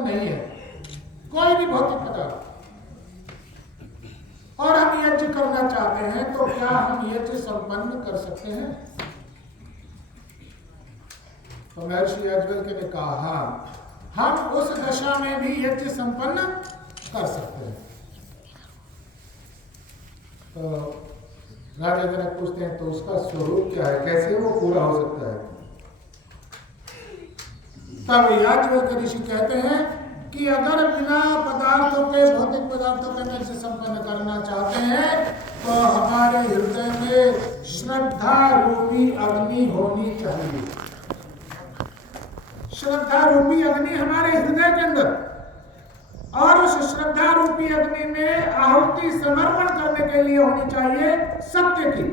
वस्तु नहीं है, कोई भी भौतिक पदार्थ, और हम यज्ञ करना चाहते हैं तो क्या हम यज्ञ संपन्न कर सकते हैं? तो महर्षि याज्ञवल्क्य ने कहा हाँ, हम उस दशा में भी यज्ञ संपन्न कर सकते हैं। तो राजा जनक पूछते हैं तो उसका स्वरूप क्या है, कैसे वो पूरा हो सकता है? तब याज्ञवल्क्य ऋषि कहते हैं कि अगर बिना पदार्थों के, भौतिक पदार्थों के यज्ञ संपन्न करना चाहते हैं तो हमारे हृदय में श्रद्धा रूपी अग्नि होनी चाहिए। श्रद्धा रूपी अग्नि हमारे हृदय के अंदर, और उस श्रद्धा रूपी अग्नि में आहुति समर्पण करने के लिए होनी चाहिए सत्य की।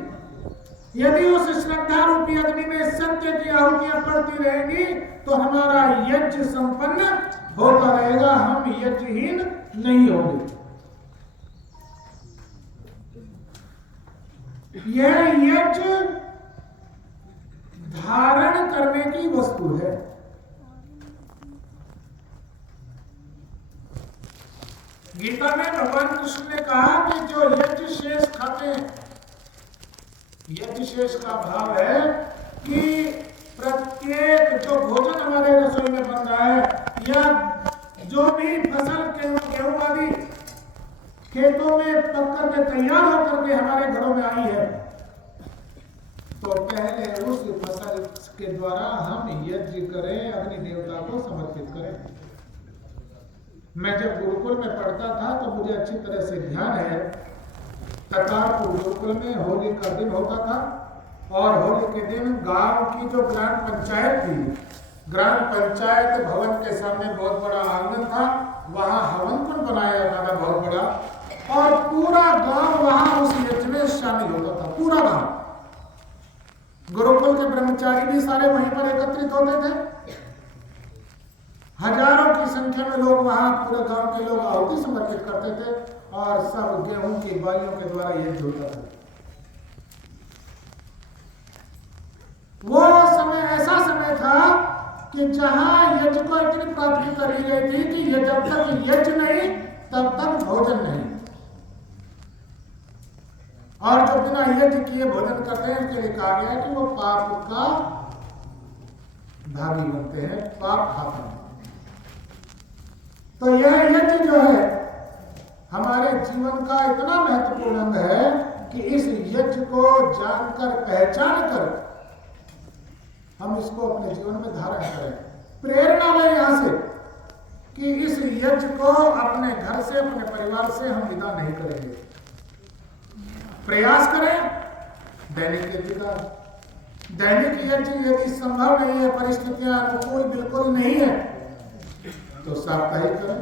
यदि उस श्रद्धा रूपी अग्नि में सत्य की आहुतियां पड़ती रहेंगी तो हमारा यज्ञ संपन्न होता रहेगा, हम यज्ञहीन नहीं होंगे। यह यज्ञ धारण करने की वस्तु है। गीता में भगवान कृष्ण ने कहा कि जो यज्ञ शेष खाते हैं, यज्ञ शेष का भाव है कि प्रत्येक जो भोजन हमारे रसोई में बन रहा है या जो भी फसल गेहूं आदि खेतों में पक करके तैयार होकर के हमारे घरों में आई है, तो पहले उस फसल के द्वारा हम यज्ञ करें, अग्नि देवता को समर्पित करें। मैं जब गुरुकुल में पढ़ता था तो मुझे अच्छी तरह से ध्यान है, करतारपुर गुरुकुल में होली का दिन होता था और होली के दिन गांव की जो ग्राम पंचायत थी, ग्राम पंचायत भवन के सामने बहुत बड़ा आंगन था, वहां हवन कुंड बनाया जाता था बहुत बड़ा, और पूरा गांव वहां उस यज्ञ में शामिल होता था, पूरा गांव। गुरुकुल के ब्रह्मचारी भी सारे वहीं पर एकत्रित होते थे। हजारों की संख्या में लोग वहां, पूरे गांव के लोग आहुति समर्पित करते थे और सब गेहूं की बालियों के द्वारा यज्ञ होता था। वो समय ऐसा समय था कि जहां यज्ञ को इतनी प्राथमिकता दी गई थी कि ये जब तक यज्ञ नहीं तब तक भोजन नहीं, और जो बिना यज्ञ किए भोजन करते हैं उसके लिए कहा गया कि वो पाप का भागी बनते हैं, पाप खाते हैं। तो यह यज्ञ जो है हमारे जीवन का इतना महत्वपूर्ण अंग है कि इस यज्ञ को जानकर, पहचान कर हम इसको अपने जीवन में धारण करें। प्रेरणा लें यहां से कि इस यज्ञ को अपने घर से, अपने परिवार से हम विदा नहीं करेंगे। प्रयास करें दैनिक यज्ञ का। दैनिक यज्ञ यदि संभव नहीं है, परिस्थितियां अनुकूल बिल्कुल नहीं है, तो साप्ताहिक करें,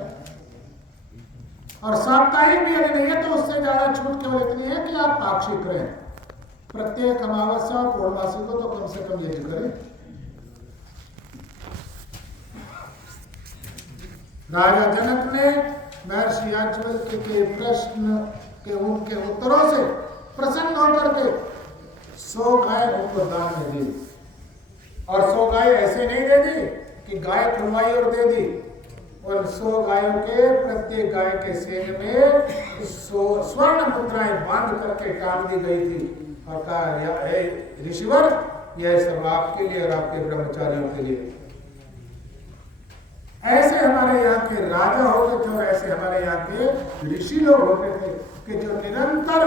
और साप्ताहिक भी यदि नहीं है तो उससे ज्यादा छूट केवल इतनी है कि आप पाक्षिक करें। प्रत्येक अमावस्या और पूर्णमासी को तो कम से कम यज्ञ करें। राजा जनक ने महर्षि याज्ञवल्क्य के प्रश्न के उनके उत्तरों से प्रसन्न होकर के 100 गाय उनको दान में दी, और 100 गाय ऐसे नहीं दे दी कि गाय खुलवाई और दे दी। और 100 गायों के प्रत्येक गाय के सेन में 100 स्वर्ण मुद्राएं बांध करके टांग दी गई थी और कहा, ऋषिवर यह सब आपके लिए और आपके ब्रह्मचारियों के लिए। ऐसे हमारे यहाँ के राजा होते थे और ऐसे हमारे यहाँ के ऋषि लोग होते थे कि जो निरंतर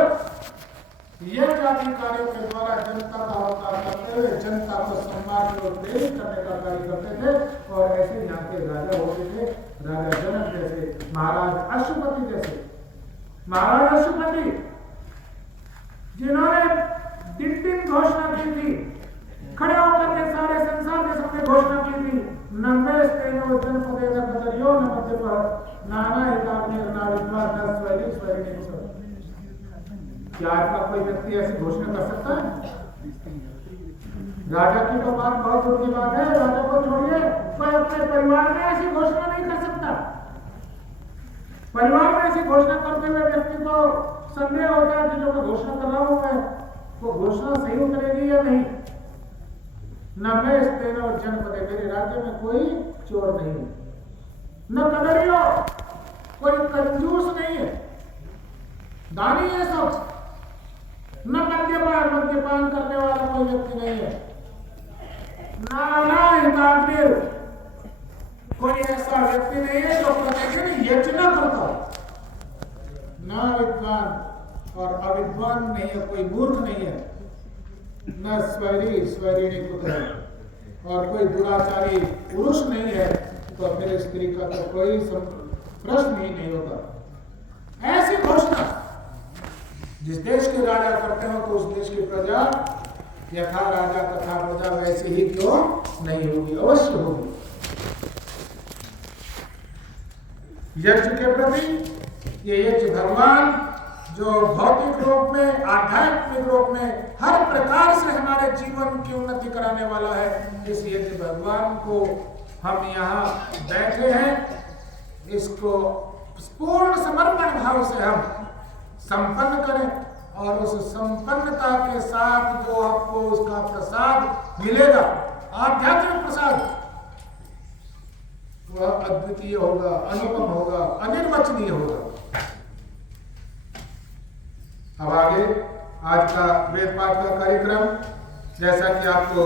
यज्ञ आदि कार्यों के द्वारा जनता का उपकार करते हुए जनता को सम्मान और प्रेरित करने का कार्य करते थे। और ऐसे यहाँ के राजा होते थे, राजा जनक जैसे, महाराज अशुपति जैसे। महाराज अशुपति जिन्होंने दिन घोषणा की थी, खड़े होकर के सारे संसार के सामने घोषणा की थी, क्या आपका कोई व्यक्ति ऐसी घोषणा कर सकता है? राजा की तो बात बहुत दूर की बात है, राजा को छोड़िए, कोई अपने परिवार में ऐसी घोषणा नहीं कर सकता। परिवार में ऐसी घोषणा करते हुए व्यक्ति को संदेह होता है कि जो मैं घोषणा कर रहा हूं मैं, वो घोषणा सही उतरेगी या नहीं। न मैं और जनपदे, मेरे राज्य में कोई चोर नहीं है, न कदरियो, कोई कंजूस नहीं है, दानी है सब। न मद्यपान करने वाला कोई व्यक्ति नहीं है। नारायण, कोई ऐसा व्यक्ति नहीं है जो प्रतिदिन यज्ञ न करता। न विद्वान और अविद्वान नहीं है, कोई मूर्ख नहीं है, न स्वैरिणी पुत्र है, और कोई दुराचारी पुरुष नहीं है, तो फिर स्त्री का तो कोई प्रश्न ही नहीं होगा। ऐसी घोषणा जिस देश के राजा करते हो तो उस देश की प्रजा यथा राजा तथा प्रजा वैसे ही क्यों नहीं होगी, अवश्य होगी। यज्ञ के प्रति ये यज्ञ भगवान जो भौतिक रूप में, आध्यात्मिक रूप में हर प्रकार से हमारे जीवन की उन्नति कराने वाला है, इस यज्ञ भगवान को हम यहाँ बैठे हैं, इसको पूर्ण समर्पण भाव से हम संपन्न करें, और उस संपन्नता के साथ जो आपको उसका प्रसाद मिलेगा, आध्यात्मिक प्रसाद, वह अद्वितीय होगा, अनुपम होगा, अनिर्वचनीय होगा। अब आगे आज का वेद पाठ का कार्यक्रम, जैसा कि आपको